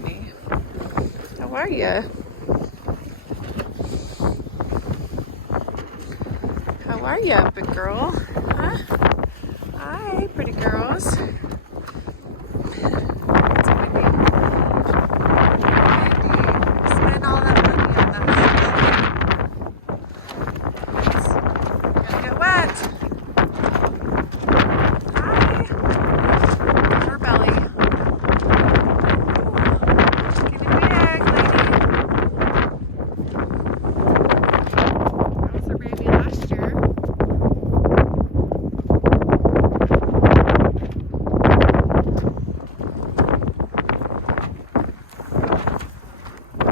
honey. How are you? How are you, big girl? Huh? Hi, pretty girls.